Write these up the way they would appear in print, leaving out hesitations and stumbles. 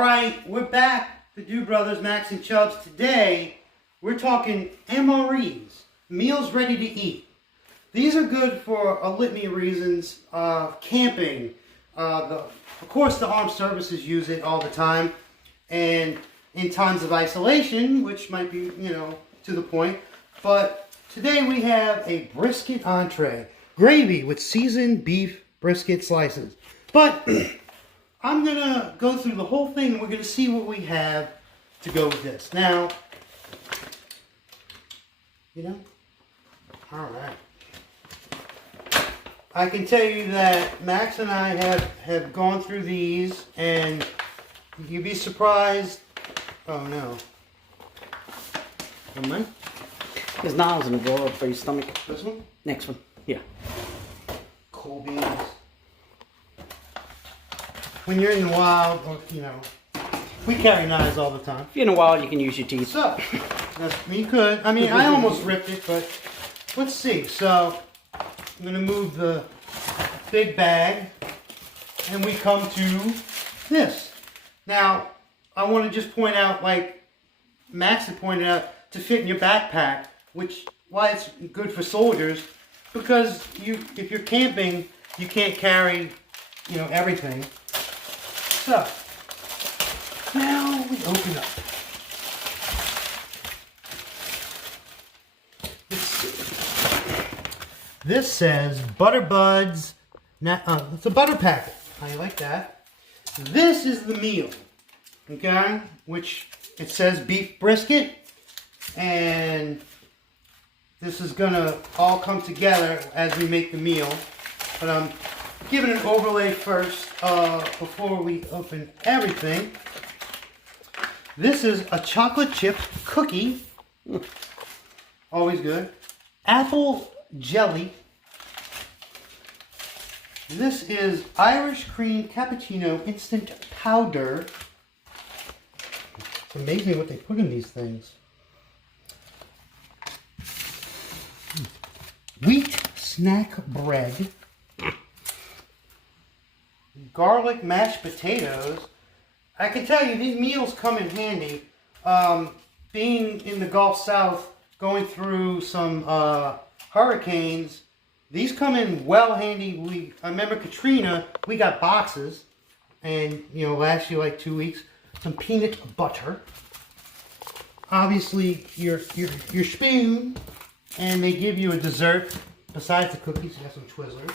Alright, we're back, the Do Brothers, Max and Chubbs. Today, we're talking M.R.Es, meals ready to eat. These are good for a litany of reasons. Camping, of course the armed services use it all the time, and in times of isolation, which might be, to the point. But today we have a brisket entree, gravy with seasoned beef brisket slices. But I'm going to go through the whole thing and we're going to see what we have to go with this. Now, alright. I can tell you that Max and I have gone through these and you'd be surprised. Oh no. Come on. There's knives in the drawer for your stomach. This one? Next one. Yeah. Cool beans. When you're in the wild, we carry knives all the time. If you're in the wild, you can use your teeth. So, you could. I mean, I almost ripped it, but let's see. So, I'm going to move the big bag, and we come to this. Now, I want to just point out, like Max had pointed out, to fit in your backpack, why it's good for soldiers, because if you're camping, you can't carry, everything. So, now we open up. Let's see. This says Butter Buds. It's a butter packet. How you like that? This is the meal, okay? Which it says beef brisket, and this is gonna all come together as we make the meal. But I'm giving an overlay first before we open everything. This is a chocolate chip cookie. Always good. Apple jelly. This is Irish cream cappuccino instant powder. It's amazing what they put in these things. Wheat snack bread. Garlic mashed potatoes. I can tell you these meals come in handy. Being in the Gulf South, going through some hurricanes, these come in well handy. I remember Katrina, we got boxes, and last year like 2 weeks. Some peanut butter. Obviously your spoon, and they give you a dessert besides the cookies. You have some Twizzlers.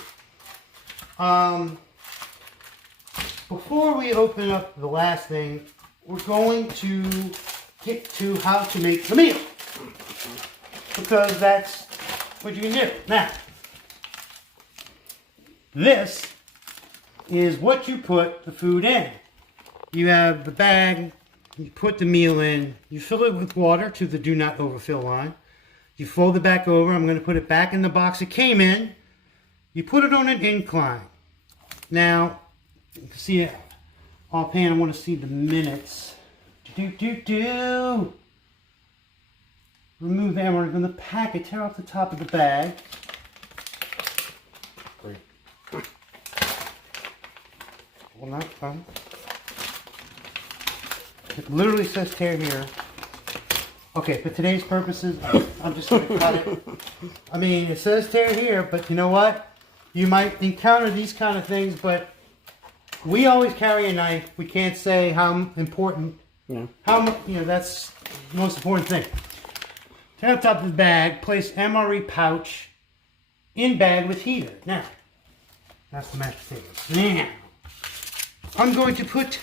Before we open up the last thing, we're going to get to how to make the meal, because that's what you can do. Now, this is what you put the food in. You have the bag, you put the meal in, you fill it with water to the do not overfill line. You fold it back over. I'm going to put it back in the box it came in. You put it on an incline. Now, you can see it offhand. I want to see the minutes. Remove the M.R.E from the packet. Tear off the top of the bag. Well, not fun. It literally says tear here. Okay, for today's purposes, I'm just going to cut it. I mean, it says tear here, but you know what? You might encounter these kind of things, but we always carry a knife. We can't say how important, that's the most important thing. Tear the top of the bag, place M.R.E pouch in bag with heater. Now, that's the mashed potatoes. Now, I'm going to put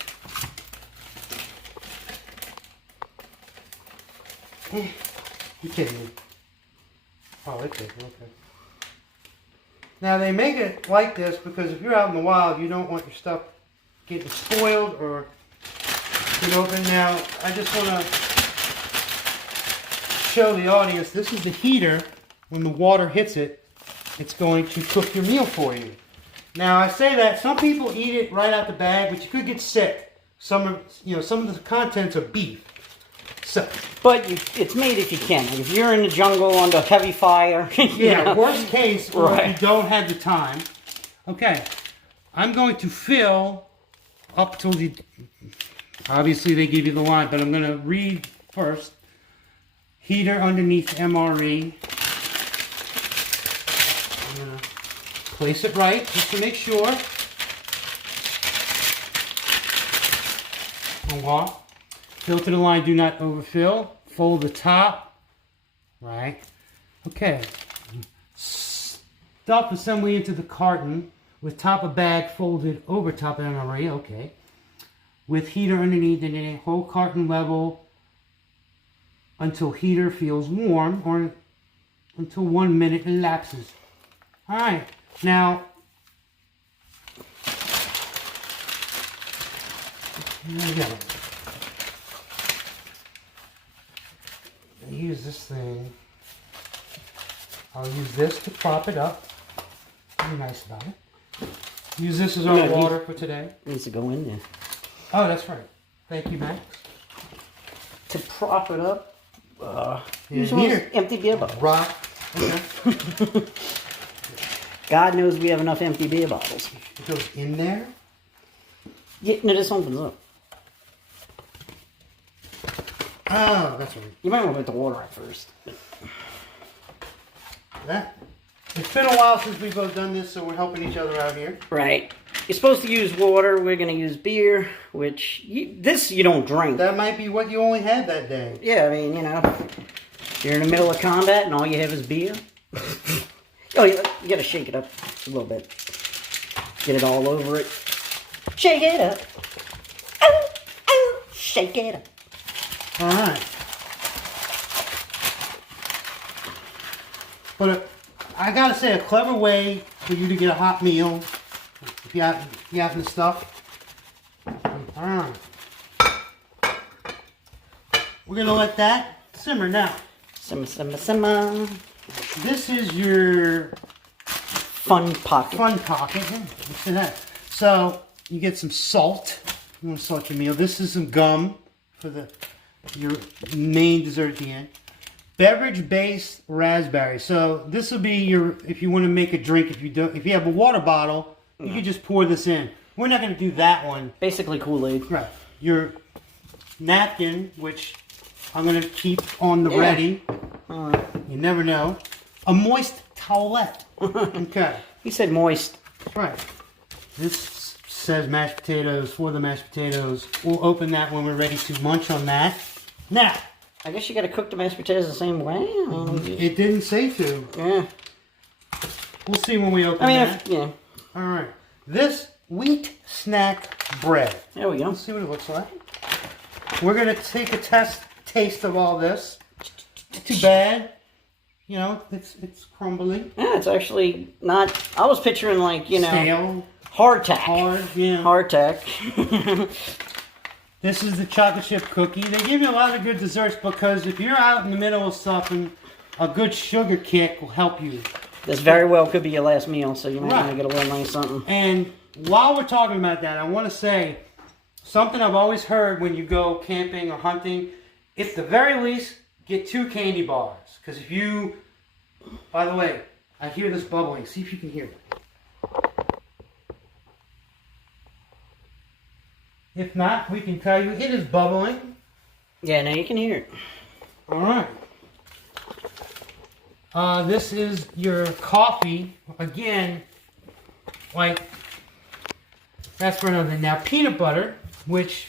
you kidding me? Oh, okay. Now they make it like this because if you're out in the wild, you don't want your stuff getting spoiled or get open. Now, I just want to show the audience, this is the heater. When the water hits it, it's going to cook your meal for you. Now, I say that some people eat it right out the bag, but you could get sick. Some of the contents are beef. So, but it's made if you can. Like if you're in the jungle under heavy fire. Worst case, or if you don't have the time. Okay, I'm going to fill up till the Obviously, they give you the line, but I'm going to read first. Heater underneath M.R.E. I'm going to place it right just to make sure. Filter the line, do not overfill. Fold the top. Right. Okay. Stuff assembly into the carton with top of bag folded over top of M.R.E. Okay. With heater underneath and a whole carton level until heater feels warm or until 1 minute elapses. Alright, now here we go. I use this thing. I'll use this to prop it up. Be nice about it. Use this as our water for today. Needs to go in there. Oh, that's right. Thank you, Max. To prop it up, use Yeah, one of those empty beer bottles. Rock. Okay. God knows we have enough empty beer bottles. It goes in there. Yeah, no, this opens up. Oh, that's right. You might want to put the water out first. That. It's been a while since we've both done this, so we're helping each other out here. Right. You're supposed to use water. We're going to use beer, which this you don't drink. That might be what you only had that day. Yeah, I mean, you know, you're in the middle of combat and all you have is beer. Oh, you got to shake it up a little bit. Get it all over it. Shake it up. Oh, oh, shake it up. All right. But I gotta say, a clever way for you to get a hot meal, if you have the stuff. All right. We're gonna let that simmer now. Simmer, simmer, simmer. This is your Fun pocket. fun pocket. Look at that. So you get some salt. You want to salt your meal. This is some gum for your main dessert at the end. Beverage-based raspberry. So this will be your, if you want to make a drink. If you have a water bottle, you can just pour this in. We're not going to do that one. Basically Kool-Aid. Right. Your napkin, which I'm going to keep on the ready. You never know. A moist towelette. Okay. He said moist. That's right. This says mashed potatoes for the mashed potatoes. We'll open that when we're ready to munch on that. Now, I guess you got to cook the mashed potatoes the same way. it didn't say to. Yeah. We'll see when we open I mean, that. yeah. All right. This wheat snack bread. There we go. Let's see what it looks like. We're going to take a taste of all this. Not too bad. You know, it's crumbly. Yeah, it's actually not. I was picturing like, you know, Stale. hardtack. Hard, yeah. Hardtack. This is the chocolate chip cookie. They give you a lot of good desserts because if you're out in the middle of something, a good sugar kick will help you. This very well could be your last meal, so you might want to Right. get a little nice something. And while we're talking about that, I want to say something I've always heard when you go camping or hunting. At the very least, get 2 candy bars. Because if you... By the way, I hear this bubbling. See if you can hear it. If not, we can tell you it is bubbling. Yeah, now you can hear it. All right. This is your coffee. Again, like, that's for another. Now, peanut butter, which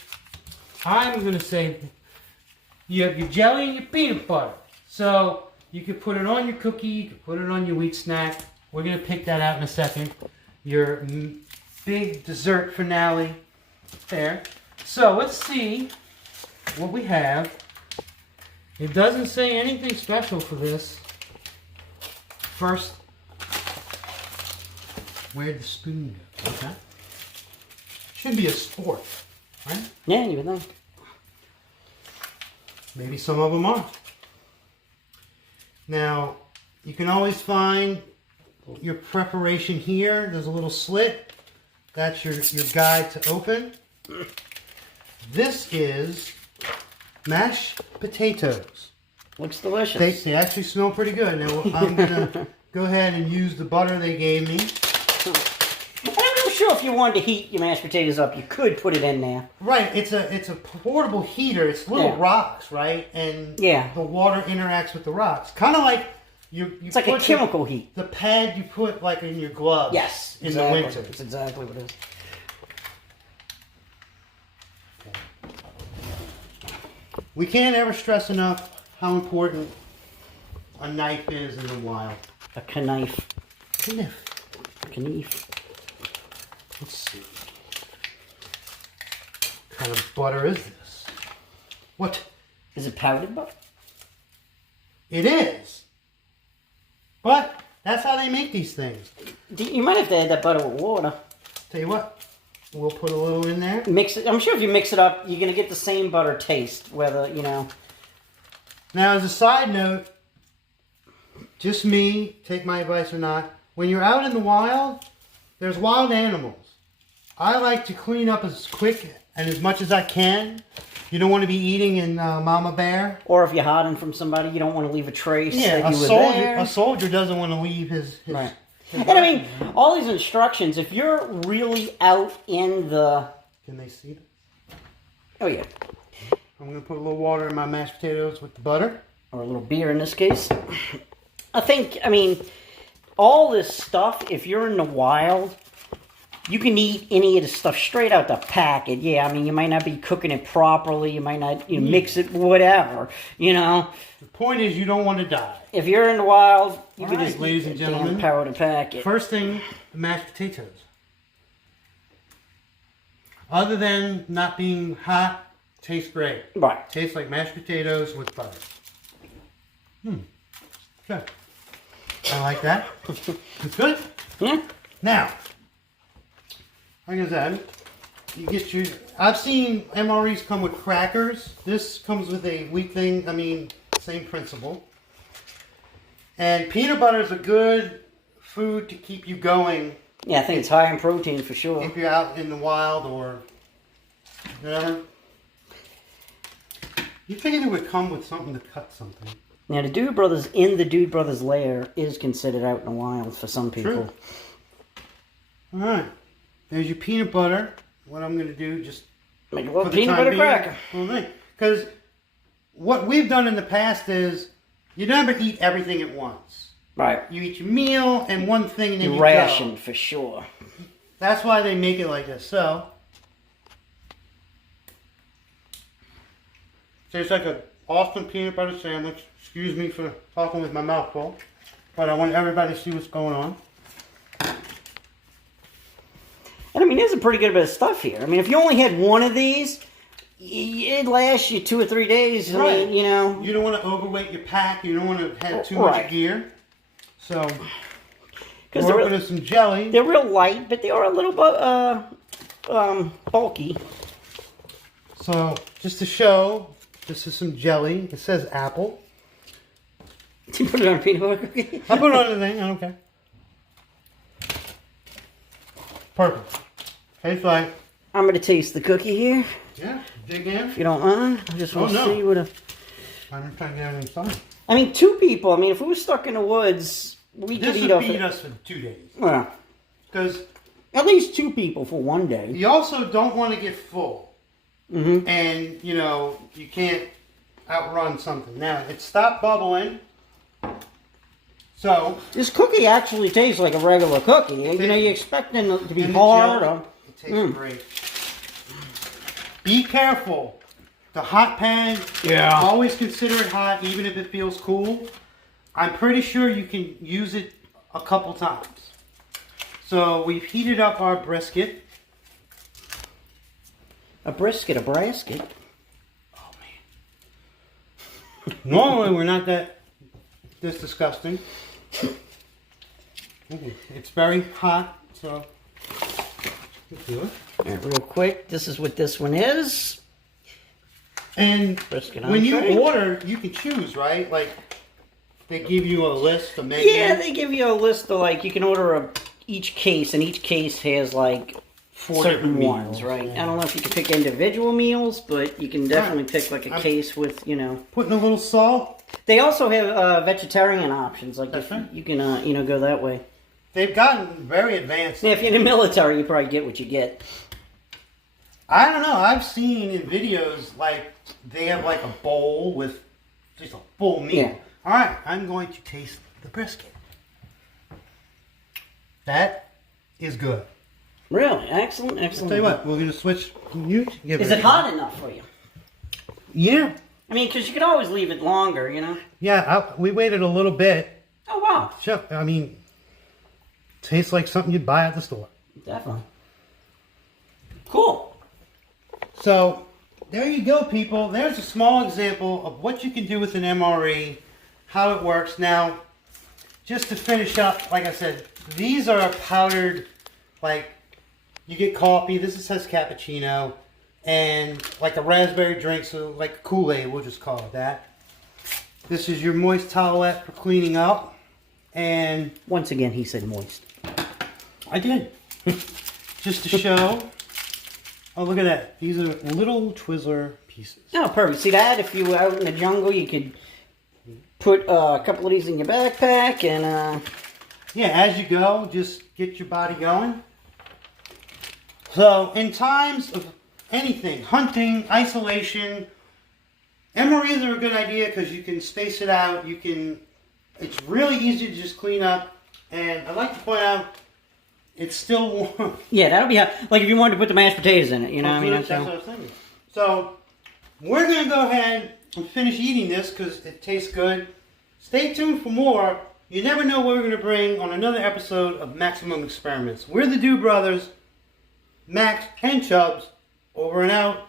I'm going to say, you have your jelly and your peanut butter. So, you could put it on your cookie, you could put it on your wheat snack. We're going to pick that out in a second. Your big dessert finale there. So, let's see what we have. It doesn't say anything special for this. First, where'd the spoon go? Okay. Should be a sport, right? Yeah, you would think. Maybe some of them are. Now, you can always find your preparation here. There's a little slit. That's your guide to open. This is mashed potatoes. Looks delicious. They actually smell pretty good. Now, I'm going to go ahead and use the butter they gave me. And I'm sure if you wanted to heat your mashed potatoes up, you could put it in there. Right, it's a portable heater. It's little rocks, right? And the water interacts with the rocks. Kind of like it's like a chemical heat. The pad you put like in your gloves. Yes, in the winter. That's exactly what it is. We can't ever stress enough how important a knife is in the wild. A knife. Knife. Knife. Let's see. What kind of butter is this? What? Is it powdered butter? It is. But that's how they make these things. You might have to add that butter with water. Tell you what, we'll put a little in there. Mix it. I'm sure if you mix it up, you're going to get the same butter taste, whether, you know. Now, as a side note, just me, take my advice or not, when you're out in the wild, there's wild animals. I like to clean up as quick and as much as I can. You don't want to be eating in Mama Bear. Or if you're hiding from somebody, you don't want to leave a trace Yeah, that you were there. A soldier doesn't want to leave his right. And I mean, all these instructions, if you're really out in the... Can they see this? Oh, yeah. I'm going to put a little water in my mashed potatoes with the butter. Or a little beer in this case. I mean, all this stuff, if you're in the wild, you can eat any of the stuff straight out the packet. Yeah, I mean, you might not be cooking it properly. You might not mix it, whatever, you know. The point is you don't want to die. If you're in the wild, you can right, just ladies and gentlemen, powder packet. First thing, the mashed potatoes. Other than not being hot, tastes great. Right. Tastes like mashed potatoes with butter. Good. I like that. It's good. Yeah. Now, like I said, you get your... I've seen M.R.Es come with crackers. This comes with a wheat thing. I mean, same principle. And peanut butter is a good food to keep you going. Yeah, I think it's high in protein for sure. If you're out in the wild or whatever. You figured it would come with something to cut something. Now, the Dude Brothers in the Dude Brothers lair is considered out in the wild for some people. True. All right. There's your peanut butter. What I'm going to do, just make a little peanut butter cracker. Because what we've done in the past is you never eat everything at once. Right. You eat your meal and one thing, and then you ration go. for sure. That's why they make it like this. So, tastes like an awesome peanut butter sandwich. Excuse me for talking with my mouth full, but I want everybody to see what's going on. And I mean, there's a pretty good bit of stuff here. I mean, if you only had one of these, it'd last you 2 or 3 days. I mean, you know. You don't want to overweight your pack. You don't want to have too much gear. So, we're opening some jelly. They're real light, but they are a little bulky. So, just to show, this is some jelly. It says apple. Did you put it on a peanut butter cookie? I put it on the thing. I don't care. Perfect. Tastes like. I'm going to taste the cookie here. Yeah, dig in. If you don't mind. I just want to see what a... I'm trying to get everything started. I mean, 2 people. I mean, if we were stuck in the woods, we could eat off it. This would feed us for 2 days. Well, because at least 2 people for 1 day. You also don't want to get full. Mm-hmm. And, you know, you can't outrun something. Now, it stopped bubbling. So, this cookie actually tastes like a regular cookie. You know, you expect them to be hard. It tastes great. Be careful. The hot pan, always consider it hot, even if it feels cool. I'm pretty sure you can use it a couple times. So, we've heated up our brisket. A brisket, a brasket. Oh, man. Normally, we're not this disgusting. It's very hot, so let's do it. All right, real quick, this is what this one is. And brisket when you order, you can choose, right? Like, they give you a list, a menu. Yeah, they give you a list of, like, you can order each case, and each case has, like, 4 certain different ones, meals, right? yeah. I don't know if you can pick individual meals, but you can definitely pick, like, a case with, you know. Putting a little salt. They also have vegetarian options, like you can, you know, go that way. they've gotten very advanced. Yeah, if you're in the military, you probably get what you get. I don't know. I've seen in videos like they have like a bowl with just a full meal. Yeah. All right, I'm going to taste the brisket. That is good. Really? Excellent, excellent. Tell you what, we're going to switch. Is it hot enough for you? Yeah. I mean, because you could always leave it longer, you know? Yeah, we waited a little bit. Oh, wow. Chef, I mean, tastes like something you'd buy at the store. Definitely. Cool. So, there you go, people. There's a small example of what you can do with an M.R.E., how it works. Now, just to finish up, like I said, these are powdered, like, you get coffee. This says cappuccino. And like a raspberry drink, so like Kool-Aid, we'll just call it that. This is your moist towelette for cleaning up. And Once again, he said moist. I did. Just to show. Oh, look at that. These are little Twizzler pieces. Oh, perfect. See that? If you were out in the jungle, you could put a couple of these in your backpack and... Yeah, as you go, just get your body going. So, in times of anything, hunting, isolation, M.R.Es are a good idea because you can space it out. It's really easy to just clean up. And I'd like to point out, it's still warm. Yeah, that'll be like if you wanted to put the mashed potatoes in it, you know what I mean? That's what I was thinking. So, we're going to go ahead and finish eating this because it tastes good. Stay tuned for more. You never know what we're going to bring on another episode of Maximum Experiments. We're the Do Brothers, Max and Chubs, over and out.